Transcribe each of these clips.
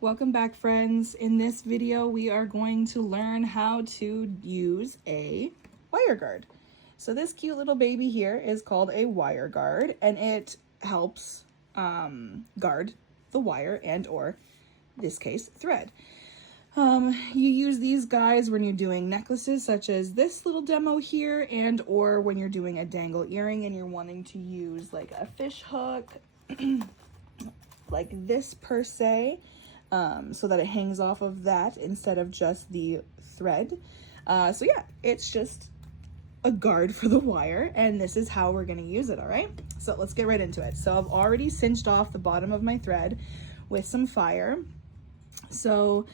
Welcome back, friends. In this video, we are going to learn how to use a wire guard. So this cute little baby here is called a wire guard, and it helps guard the wire and or, this case, thread. You use these guys when you're doing necklaces such as this little demo here, and or when you're doing a dangle earring and you're wanting to use like a fish hook like this per se, so that it hangs off of that instead of just the thread. So yeah, it's just a guard for the wire, and this is how we're going to use it. All right, so let's get right into it. So I've already cinched off the bottom of my thread with some fire. So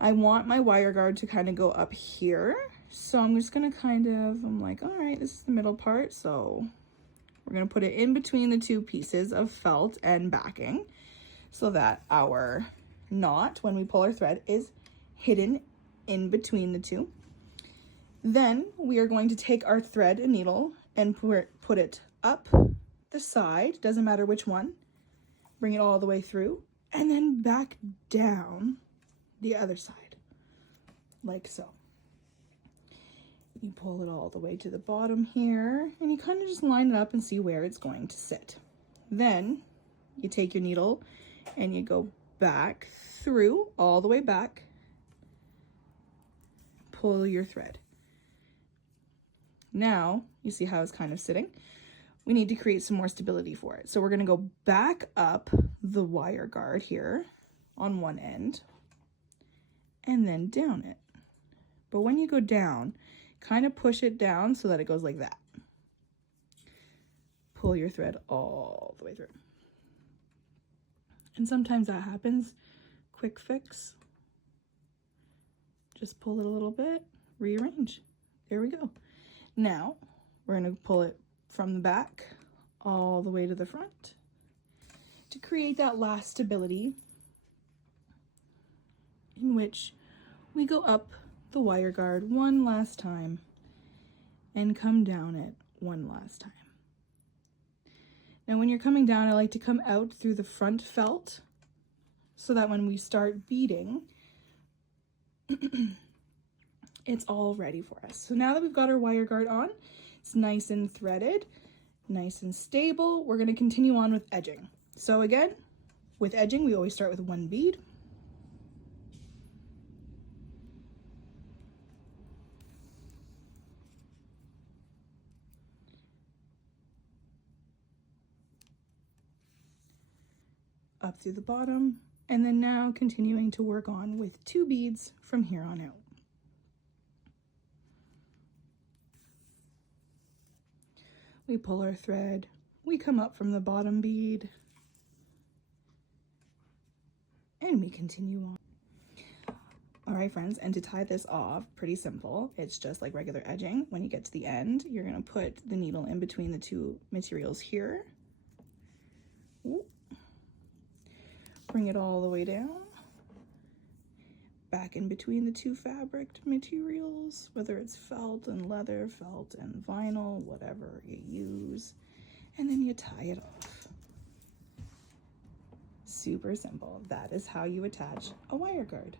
I want my wire guard to kind of go up here. So I'm just going to I'm like, all right, this is the middle part. So we're going to put it in between the two pieces of felt and backing so that our knot, when we pull our thread, is hidden in between the two. Then we are going to take our thread and needle and put it up the side, doesn't matter which one, bring it all the way through, and then back down the other side, like so. You pull it all the way to the bottom here, and you kind of just line it up and see where it's going to sit. Then you take your needle and you go back through, all the way back, pull your thread. Now, you see how it's kind of sitting? We need to create some more stability for it. So we're gonna go back up the wire guard here on one end and then down it. But when you go down, kind of push it down so that it goes like that. Pull your thread all the way through. And sometimes that happens. Quick fix. Just pull it a little bit, rearrange. There we go. Now, we're going to pull it from the back all the way to the front to create that last stability, in which we go up the wire guard one last time and come down it one last time. Now, when you're coming down, I like to come out through the front felt so that when we start beading, it's all ready for us. So now that we've got our wire guard on, it's nice and threaded, nice and stable, we're going to continue on with edging. So again, with edging, we always start with one bead. Up through the bottom, and then now continuing to work on with two beads from here on out. We pull our thread, we come up from the bottom bead, and we continue on. All right, friends, and to tie this off, pretty simple. It's just like regular edging. When you get to the end, you're gonna put the needle in between the two materials here. Ooh. Bring it all the way down, back in between the two fabric materials, whether it's felt and leather, felt and vinyl, whatever you use, and then you tie it off. Super simple. That is how you attach a wire guard.